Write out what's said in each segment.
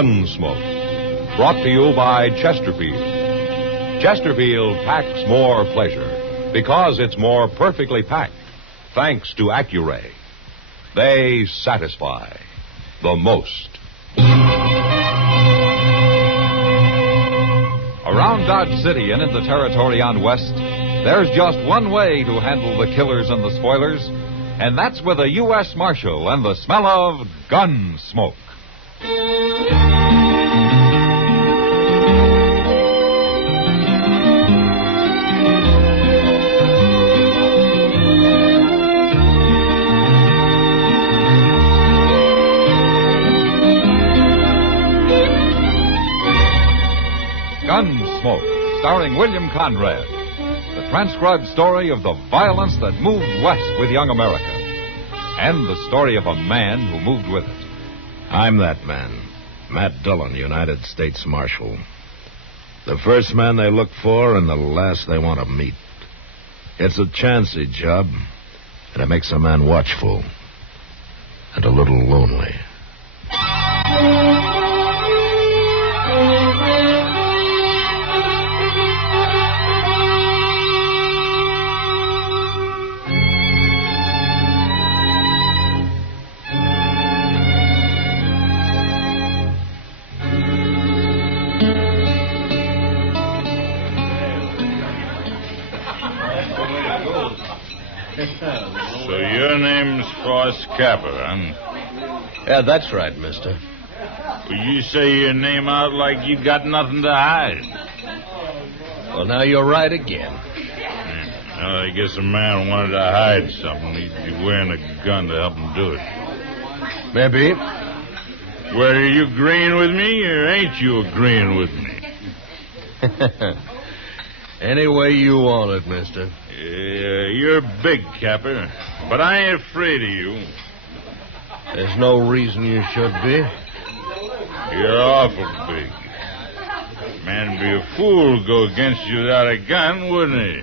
Gunsmoke, brought to you by Chesterfield. Chesterfield packs more pleasure because it's more perfectly packed, thanks to Accuray. They satisfy the most. Around Dodge City and in the territory on West, there's just one way to handle the killers and the spoilers, and that's with a U.S. Marshal and the smell of Gunsmoke. Gunsmoke, starring William Conrad. The transcribed story of the violence that moved west with young America. And the story of a man who moved with it. I'm that man, Matt Dillon, United States Marshal. The first man they look for and the last they want to meet. It's a chancy job, and it makes a man watchful and a little lonely. So your name's Frost Capper, huh? Yeah, that's right, mister. Well, you say your name out like you got nothing to hide. Well, now you're right again. Well, I guess a man wanted to hide something. He'd be wearing a gun to help him do it. Maybe. Well, are you agreeing with me, or ain't you agreeing with me? Any way you want it, mister. Yeah, you're big, Capper, but I ain't afraid of you. There's no reason you should be. You're awful big. Man'd be a fool to go against you without a gun, wouldn't he?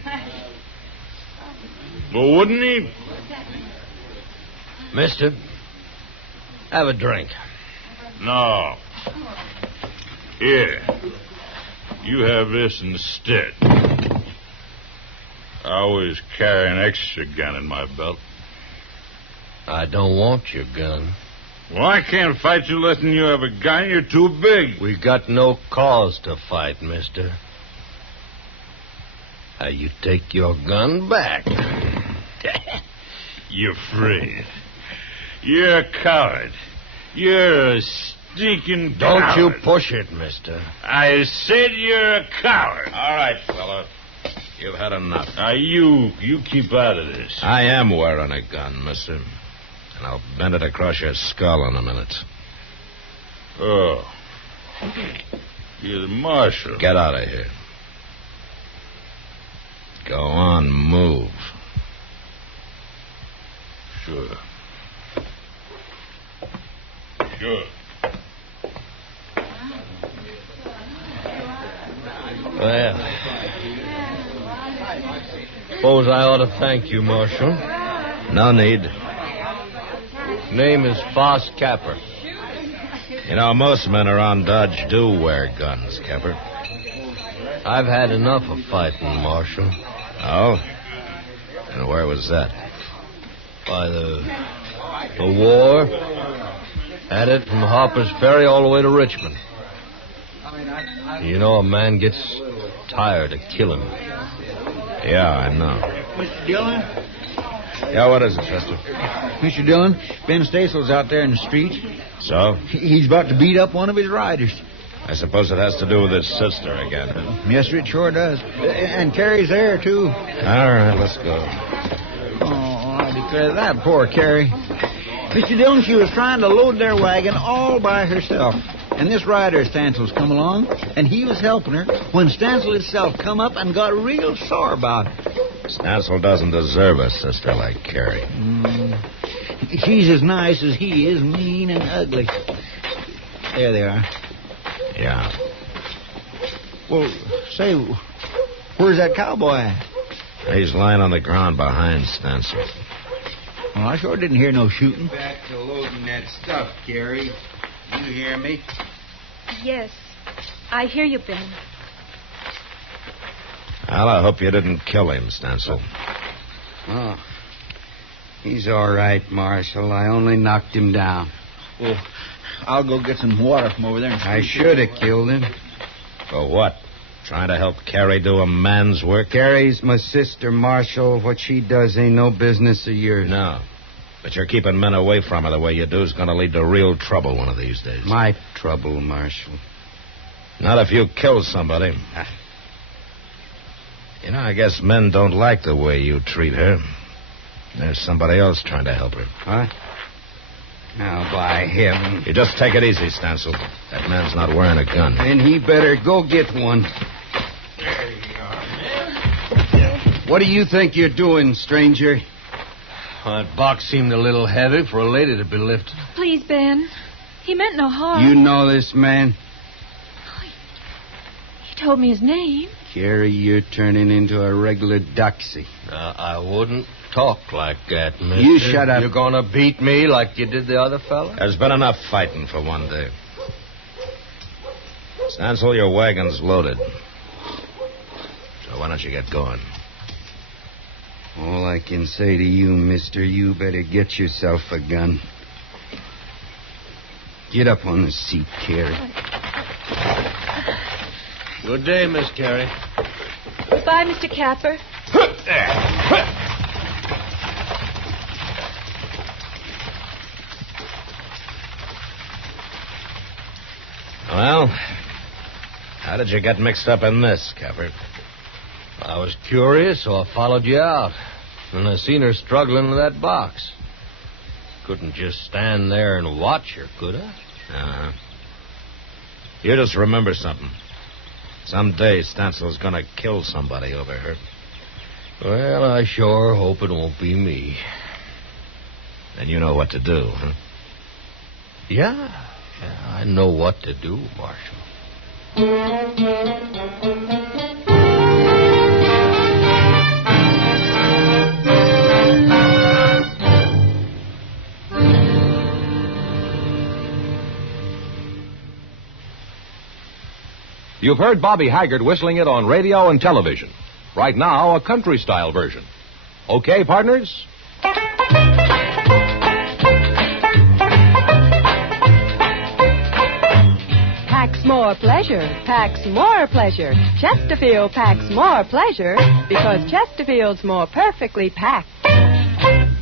Well, wouldn't he? Mister, have a drink. No. Here. You have this instead. I always carry an extra gun in my belt. I don't want your gun. Well, I can't fight you letting you have a gun. You're too big. We got no cause to fight, mister. Now, you take your gun back. You're afraid. You're a coward. You're a stinking Don't coward. you push it, mister. I said you're a coward. All right, fella. You've had enough. Now, you keep out of this. I am wearing a gun, mister. And I'll bend it across your skull in a minute. Oh. You're the marshal. Get out of here. Go on, move. Sure. Sure. Well, suppose I ought to thank you, Marshal. No need. Name is Foss Capper. You know, most men around Dodge do wear guns, Capper. I've had enough of fighting, Marshal. Oh? And where was that? By the war. Had it from Harper's Ferry all the way to Richmond. You know, a man gets tired of killing. Yeah, I know. Mr. Dillon? Yeah, what is it, Chester? Mr. Dillon, Ben Stasel's out there in the street. So? He's about to beat up one of his riders. I suppose it has to do with his sister again. Yes, sir, it sure does. And Carrie's there, too. All right, let's go. Oh, I declare that poor Carrie. Mr. Dillon, she was trying to load their wagon all by herself. And this rider, Stansel's, come along, and he was helping her when Stansel himself come up and got real sore about it. Stansel doesn't deserve a sister like Carrie. She's as nice as he is, mean and ugly. There they are. Yeah. Well, say, where's that cowboy at? He's lying on the ground behind Stansel. Well, I sure didn't hear no shooting. Back to loading that stuff, Carrie. You hear me? Yes. I hear you, Ben. Well, I hope you didn't kill him, Stansel. Oh. He's all right, Marshal. I only knocked him down. Well, I'll go get some water from over there. I should have killed him. For what? Trying to help Carrie do a man's work? Carrie's my sister, Marshal. What she does ain't no business of yours. No. But you're keeping men away from her the way you do is going to lead to real trouble one of these days. My trouble, Marshal. Not if you kill somebody. You know, I guess men don't like the way you treat her. There's somebody else trying to help her. What? Now, by heaven. You just take it easy, Stansel. That man's not wearing a gun. Then he better go get one. What do you think you're doing, stranger? Well, that box seemed a little heavy for a lady to be lifting. Please, Ben. He meant no harm. You know this man? He told me his name. Carrie, you're turning into a regular doxy. I wouldn't talk like that, mister. You shut up. You're going to beat me like you did the other fella? There's been enough fighting for one day. Stansel, your wagon's loaded. So why don't you get going? All I can say to you, mister, you better get yourself a gun. Get up on the seat, Carrie. Good day, Miss Carrie. Goodbye, Mr. Capper. Well, how did you get mixed up in this, Capper? I was curious, so I followed you out. And I seen her struggling with that box. Couldn't just stand there and watch her, could I? Uh-huh. You just remember something. Someday Stansel's going to kill somebody over her. Well, I sure hope it won't be me. Then you know what to do, huh? Yeah, I know what to do, Marshal. You've heard Bobby Haggart whistling it on radio and television. Right now, a country-style version. Okay, partners? Packs more pleasure, packs more pleasure. Chesterfield packs more pleasure because Chesterfield's more perfectly packed.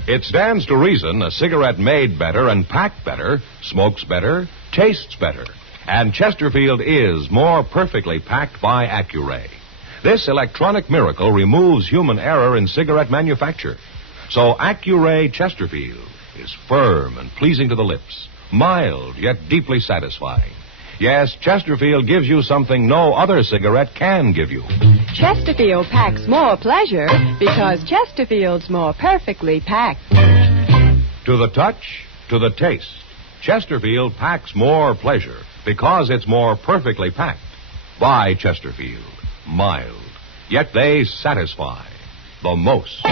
It stands to reason a cigarette made better and packed better, smokes better, tastes better. And Chesterfield is more perfectly packed by Accuray. This electronic miracle removes human error in cigarette manufacture. So Accuray Chesterfield is firm and pleasing to the lips, mild yet deeply satisfying. Yes, Chesterfield gives you something no other cigarette can give you. Chesterfield packs more pleasure because Chesterfield's more perfectly packed. To the touch, to the taste, Chesterfield packs more pleasure because it's more perfectly packed. By Chesterfield, mild, yet they satisfy the most.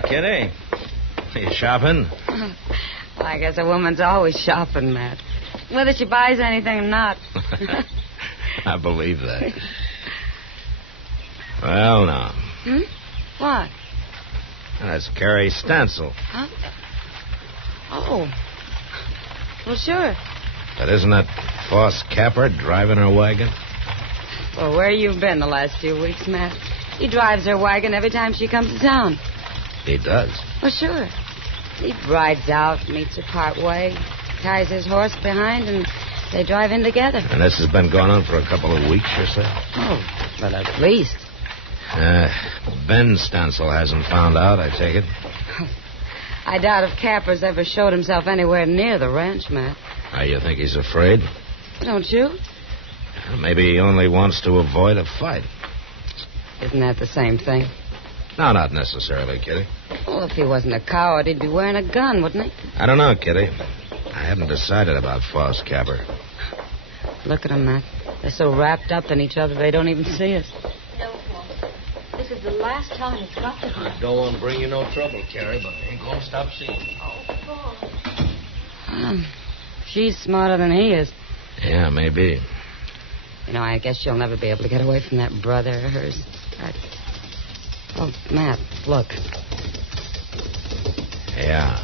Kitty. You shopping? Well, I guess a woman's always shopping, Matt. Whether she buys anything or not. I believe that. Well, now. What? That's Carrie Stansel. Huh? Oh. Well, sure. But isn't that Foss Capper driving her wagon? Well, where you been the last few weeks, Matt? He drives her wagon every time she comes to town. He does? Well, sure. He rides out, meets her part way, ties his horse behind, and they drive in together. And this has been going on for a couple of weeks or so? Oh, well, at least. Ben Stansel hasn't found out, I take it. I doubt if Capper's ever showed himself anywhere near the ranch, Matt. How, you think he's afraid? Don't you? Maybe he only wants to avoid a fight. Isn't that the same thing? No, not necessarily, Kitty. Well, if he wasn't a coward, he'd be wearing a gun, wouldn't he? I don't know, Kitty. I haven't decided about Foss Capper. Look at them, Matt. They're so wrapped up in each other they don't even see us. No, Paul. This is the last time it's got to be. I don't want to bring you no trouble, Carrie, but I ain't going to stop seeing you. Oh, Paul. She's smarter than he is. Yeah, maybe. You know, I guess she'll never be able to get away from that brother of hers. Oh, Matt, look. Yeah.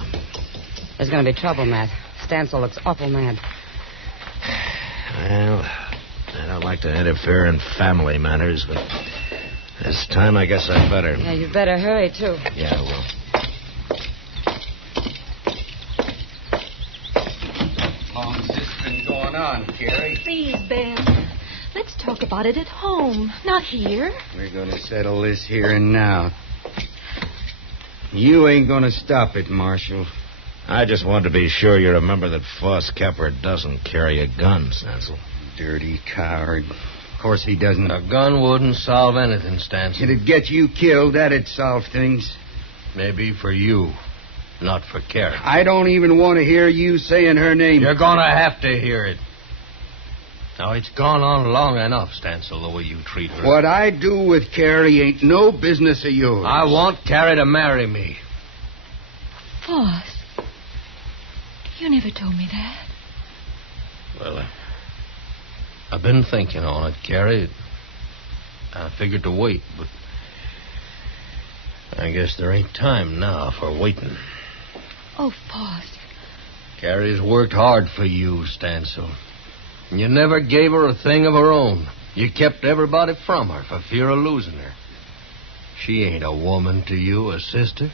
There's going to be trouble, Matt. Stancil looks awful mad. Well, I don't like to interfere in family matters, but this time I guess I'd better. Yeah, you better hurry, too. Yeah, I will. How long's this been going on, Carrie? Please, Ben. Let's talk about it at home, not here. We're going to settle this here and now. You ain't going to stop it, Marshal. I just wanted to be sure you remember that Foss Capper doesn't carry a gun, Stancil. Dirty coward. Of course he doesn't. A gun wouldn't solve anything, Stancil. It'd get you killed. That'd solve things. Maybe for you, not for Carrie. I don't even want to hear you saying her name. You're going to have to hear it. Now, it's gone on long enough, Stancil, the way you treat her. What I do with Carrie ain't no business of yours. I want Carrie to marry me. Foss. You never told me that. Well, I've been thinking on it, Carrie. I figured to wait, but I guess there ain't time now for waiting. Oh, Foss. Carrie's worked hard for you, Stancil. You never gave her a thing of her own. You kept everybody from her for fear of losing her. She ain't a woman to you, a sister.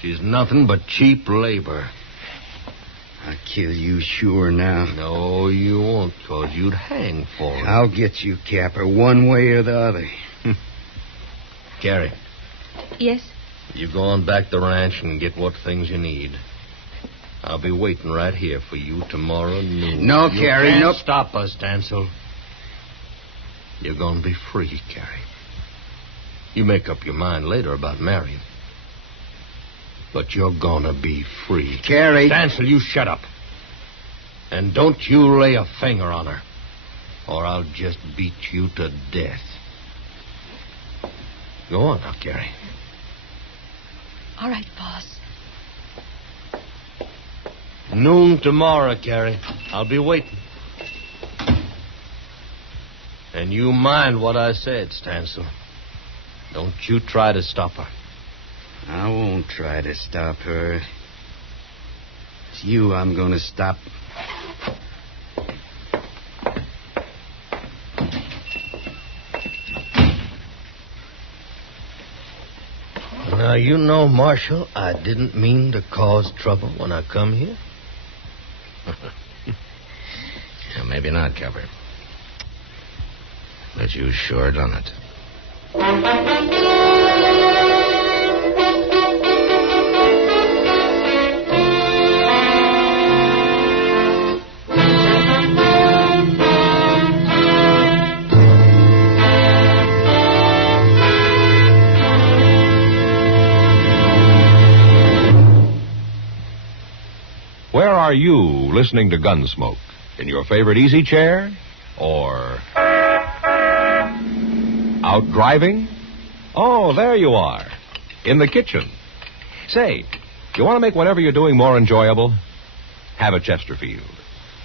She's nothing but cheap labor. I'll kill you sure now. No, you won't, 'cause you'd hang for it. I'll get you, Capper, one way or the other. Carrie, Yes? you go on back to the ranch and get what things you need. I'll be waiting right here for you tomorrow noon. No, Carrie, no. no. Stop us, Stancil. You're going to be free, Carrie. You make up your mind later about marrying. But you're going to be free. Carrie. Stancil, you shut up. And don't you lay a finger on her, or I'll just beat you to death. Go on now, Carrie. All right, Foss. Noon tomorrow, Carrie. I'll be waiting. And you mind what I said, Stancil. Don't you try to stop her. I won't try to stop her. It's you I'm going to stop. Now, you know, Marshal, I didn't mean to cause trouble when I come here. Yeah, maybe not, Capper. But you sure done it. Where are you listening to Gunsmoke? In your favorite easy chair? Or out driving? Oh, there you are. In the kitchen. Say, you want to make whatever you're doing more enjoyable? Have a Chesterfield.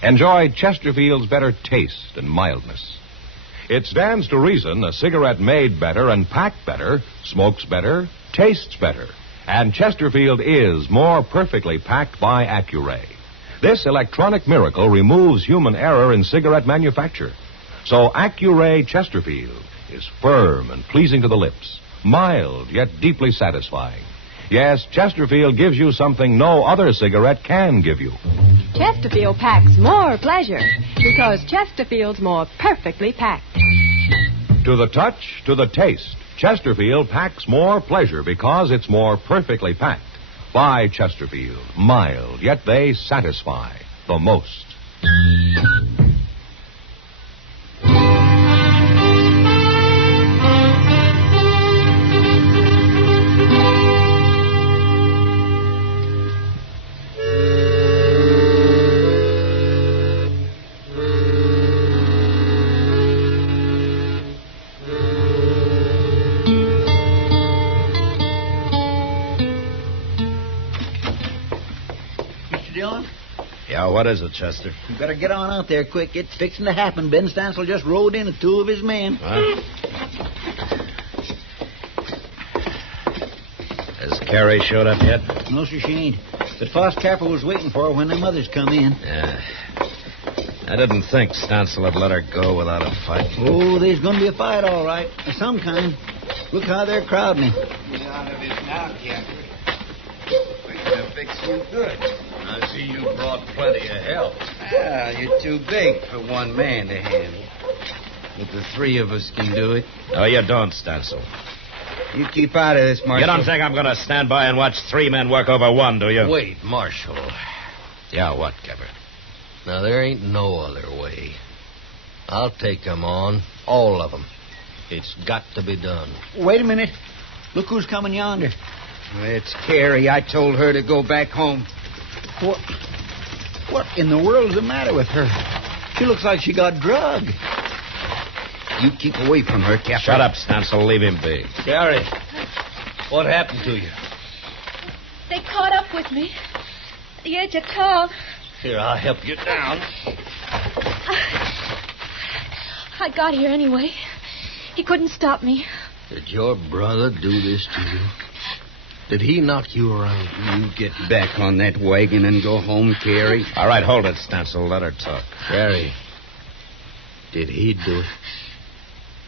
Enjoy Chesterfield's better taste and mildness. It stands to reason a cigarette made better and packed better, smokes better, tastes better. And Chesterfield is more perfectly packed by Accuray. This electronic miracle removes human error in cigarette manufacture. So Accuray Chesterfield is firm and pleasing to the lips, mild yet deeply satisfying. Yes, Chesterfield gives you something no other cigarette can give you. Chesterfield packs more pleasure because Chesterfield's more perfectly packed. To the touch, to the taste, Chesterfield packs more pleasure because it's more perfectly packed. By Chesterfield, mild, yet they satisfy the most. Yeah, what is it, Chester? You better get on out there quick. It's fixing to happen. Ben Stansel just rode in with 2 of his men. What? Has Carrie showed up yet? No, sir, she ain't. But Foss Capper was waiting for her when them others come in. Yeah. I didn't think Stansel would let her go without a fight. Oh, there's going to be a fight, all right. Of some kind. Look how they're crowding him. Get out of this now, Capper. We're going to fix you good. I see you brought plenty of help. Ah, you're too big for one man to handle. But the 3 of us can do it. No, you don't, Stansel. You keep out of this, Marshal. You don't think I'm going to stand by and watch 3 men work over 1, do you? Wait, Marshal. Yeah, what, Capper? Now, there ain't no other way. I'll take them on. All of them. It's got to be done. Wait a minute. Look who's coming yonder. It's Carrie. I told her to go back home. What in the world's the matter with her? She looks like she got drugged. You keep away from her, Captain. Shut up, Stansel. Leave him be. Carrie, what happened to you? They caught up with me. At the edge of town. Here, I'll help you down. I got here anyway. He couldn't stop me. Did your brother do this to you? Did he knock you around? You get back on that wagon and go home, Carrie. All right, hold it, Stansel. Let her talk. Carrie, did he do it?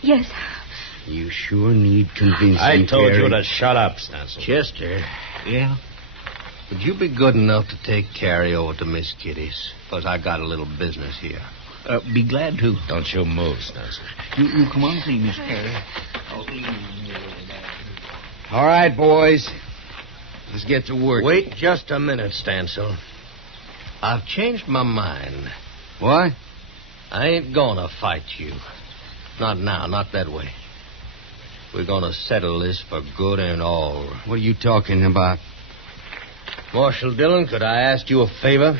Yes. You sure need convincing, I told Carrie. you to shut up, Stansel. Chester, Yeah? would you be good enough to take Carrie over to Miss Kitty's? Because I got a little business here. Be glad to. Don't you move, Stansel. You come on, please, Miss Carrie. All right, boys. Let's get to work. Wait just a minute, Stansel. I've changed my mind. What? I ain't gonna fight you. Not now, not that way. We're gonna settle this for good and all. What are you talking about? Marshal Dillon, could I ask you a favor?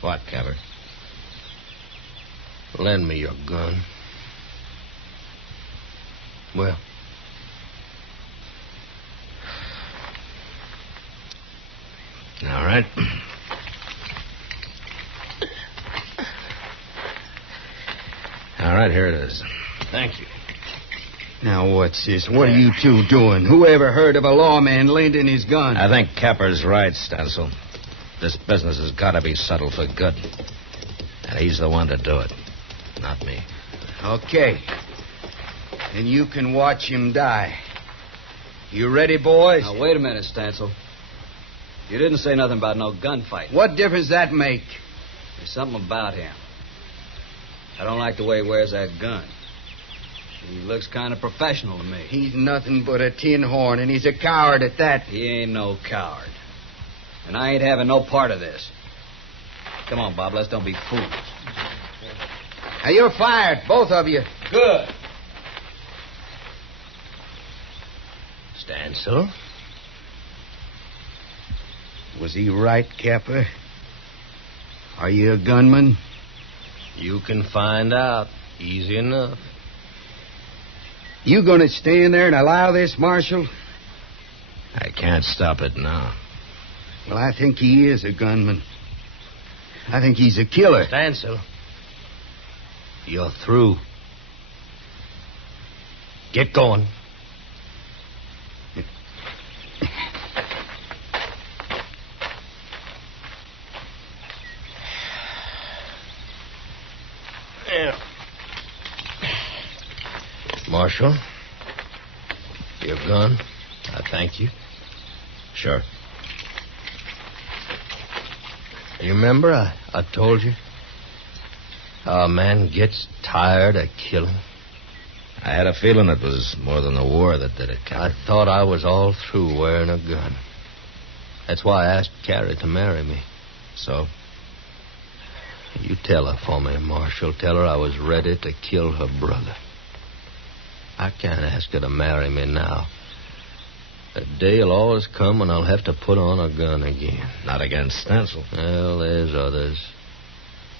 What, Capper? Lend me your gun. Well, all right. All right, here it is. thank you. Now, what's this? What are you 2 doing? Who ever heard of a lawman lending his gun? I think Capper's right, Stansel. This business has got to be settled for good. And he's the one to do it, not me. Okay. And you can watch him die. You ready, boys? Now, wait a minute, Stansel. You didn't say nothing about no gunfight. What difference that make? There's something about him. I don't like the way he wears that gun. He looks kind of professional to me. He's nothing but a tin horn, and he's a coward at that. He ain't no coward. And I ain't having no part of this. Come on, Bob, let's don't be fools. Now, you're fired, both of you. Good. Stansel? Was he right, Capper? Are you a gunman? You can find out. Easy enough. You gonna stand there and allow this, Marshal? I can't stop it now. Well, I think he is a gunman. I think he's a killer. Stansel, you're through. Get going. Marshal, your gun. I thank you. Sure. You remember I told you how a man gets tired of killing? I had a feeling it was more than the war that did it, Capper. I thought I was all through wearing a gun. That's why I asked Carrie to marry me. So? tell her for me, Marshal. Tell her I was ready to kill her brother. I can't ask her to marry me now. A day'll always come when I'll have to put on a gun again. Not against Stancil. Well, there's others.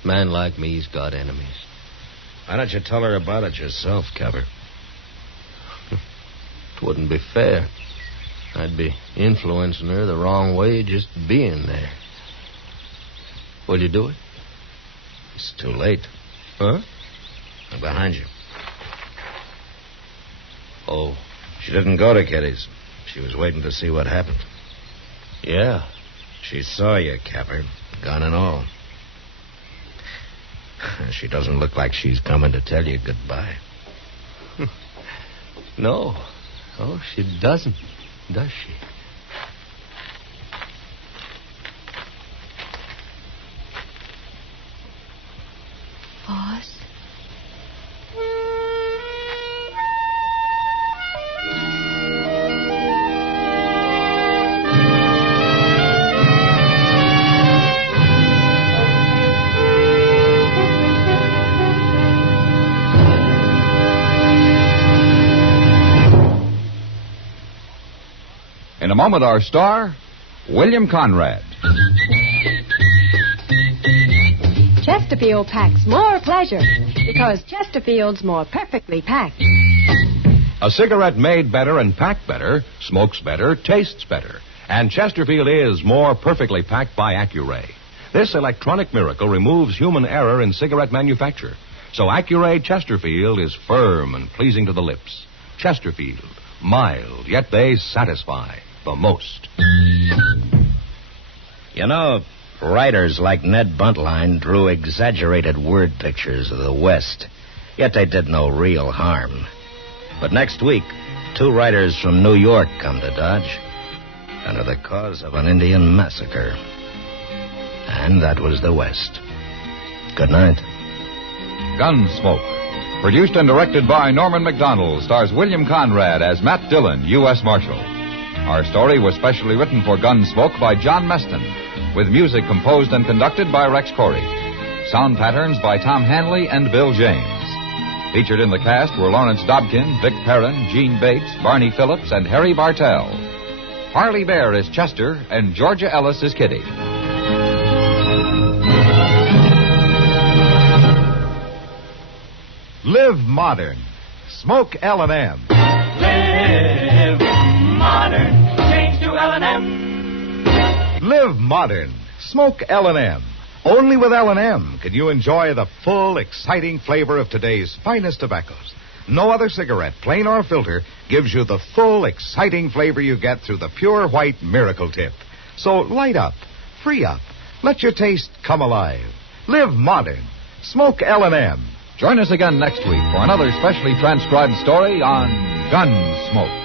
A man like me's got enemies. Why don't you tell her about it yourself, Cabot? It wouldn't be fair. I'd be influencing her the wrong way just being there. Will you do it? It's too late. Huh? I'm behind you. Oh. She didn't go to Kitty's. She was waiting to see what happened. Yeah. She saw you, Capper, gun and all. She doesn't look like she's coming to tell you goodbye. No. Oh, she doesn't, does she? Boss? In a moment, our star, William Conrad. Chesterfield packs more pleasure because Chesterfield's more perfectly packed. A cigarette made better and packed better, smokes better, tastes better. And Chesterfield is more perfectly packed by Accuray. This electronic miracle removes human error in cigarette manufacture. So Accuray Chesterfield is firm and pleasing to the lips. Chesterfield, mild, yet they satisfy the most. You know, writers like Ned Buntline drew exaggerated word pictures of the West, yet they did no real harm. But next week, 2 writers from New York come to Dodge under the cause of an Indian massacre. And that was the West. Good night. Gunsmoke. Produced and directed by Norman Macdonnell, stars William Conrad as Matt Dillon, U.S. Marshal. Our story was specially written for Gunsmoke by John Meston, with music composed and conducted by Rex Corey. Sound patterns by Tom Hanley and Bill James. Featured in the cast were Lawrence Dobkin, Vic Perrin, Gene Bates, Barney Phillips, and Harry Bartell. Harley Bear is Chester, and Georgia Ellis is Kitty. Live modern. Smoke L&M. Live modern. Change to L&M. Live modern. Smoke L&M. Only with L&M can you enjoy the full, exciting flavor of today's finest tobaccos. No other cigarette, plain or filter, gives you the full, exciting flavor you get through the pure white Miracle Tip. So light up, free up, let your taste come alive. Live modern. Smoke L&M. Join us again next week for another specially transcribed story on Gunsmoke.